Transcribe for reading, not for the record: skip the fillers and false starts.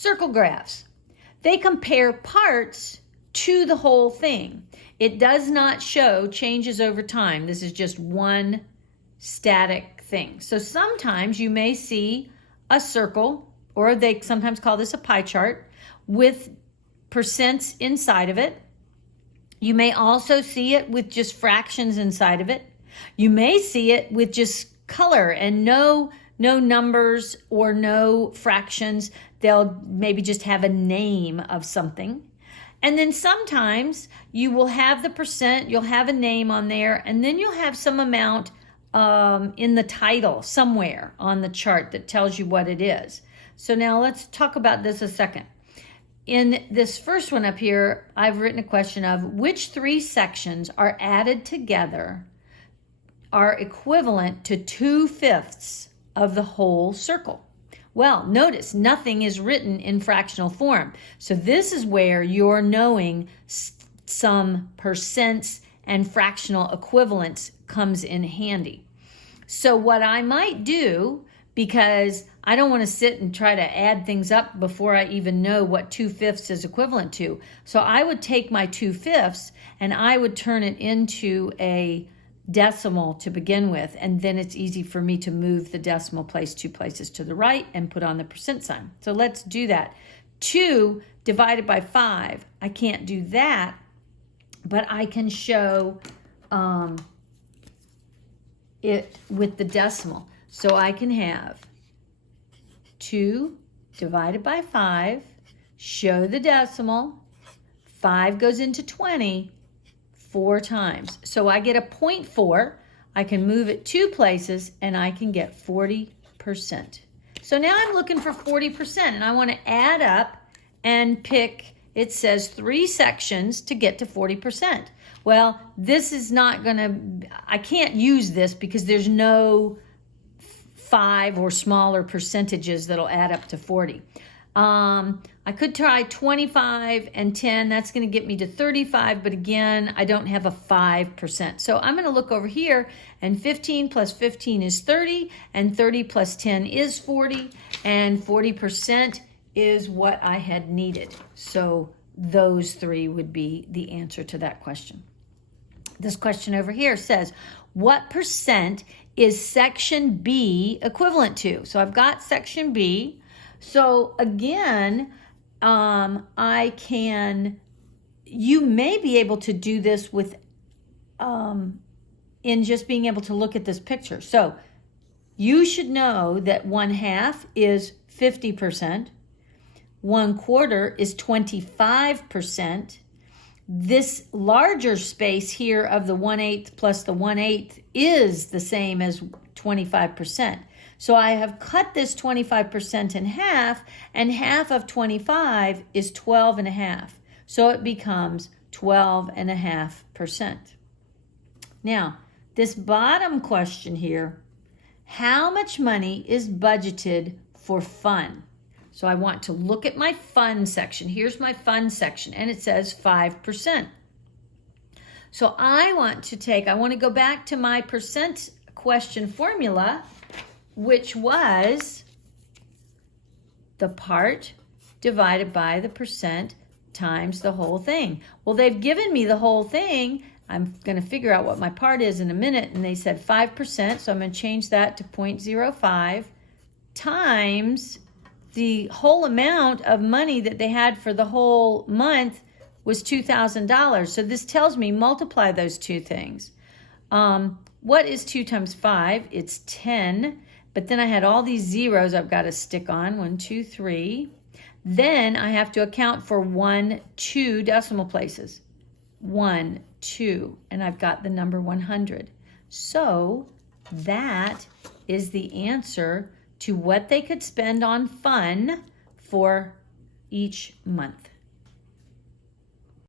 circle graphs. They compare parts to the whole thing. It does not show changes over time. This is just one static thing. So sometimes you may see a circle, or they sometimes call this a pie chart, with percents inside of it. You may also see it with just fractions inside of it. You may see it with just color and no numbers or no fractions. They'll maybe just have a name of something. And then sometimes you will have the percent, you'll have a name on there, and then you'll have some amount in the title somewhere on the chart that tells you what it is. So now let's talk about this a second. In this first one up here, I've written a question of which 3 sections are added together are equivalent to 2/5 of the whole circle. Well, notice nothing is written in fractional form. So this is where you're knowing some percents and fractional equivalents comes in handy. So what I might do, because I don't want to sit and try to add things up before I even know what 2/5 is equivalent to. So I would take my 2/5 and I would turn it into a decimal to begin with, and then it's easy for me to move the decimal place 2 places to the right and put on the percent sign. So let's do that. 2 divided by 5, I can't do that, but I can show it with the decimal. So I can have 2 divided by 5, show the decimal, 5 goes into 20, 4 times. So I get a 0.4. I can move it 2 places and I can get 40%. So now I'm looking for 40% and I want to add up and pick, it says 3 sections to get to 40%. Well, this is not going to, I can't use this because there's no 5 or smaller percentages that'll add up to 40. I could try 25 and 10. That's going to get me to 35, but again, I don't have a 5%. So I'm going to look over here, and 15 plus 15 is 30, and 30 plus 10 is 40, and 40% is what I had needed. So those 3 would be the answer to that question. This question over here says, what percent is section B equivalent to? So I've got section B. So again, you may be able to do this with, in just being able to look at this picture. So you should know that 1/2 is 50%. 1/4 is 25%. This larger space here of the 1/8 plus the 1/8 is the same as 25%. So I have cut this 25% in half, and half of 25 is 12.5. So it becomes 12.5%. Now, this bottom question here, how much money is budgeted for fun? So I want to look at my fun section. Here's my fun section, and it says 5%. So I want to go back to my percent question formula, which was the part divided by the percent times the whole thing. Well, they've given me the whole thing. I'm going to figure out what my part is in a minute, and they said 5%, so I'm going to change that to 0.05 times the whole amount of money that they had for the whole month was $2,000. So this tells me multiply those 2 things. What is 2 times 5? It's 10. But then I had all these zeros I've got to stick on. 1, 2, 3. Then I have to account for 1, 2 decimal places. 1, 2. And I've got the number 100. So that is the answer to what they could spend on fun for each month.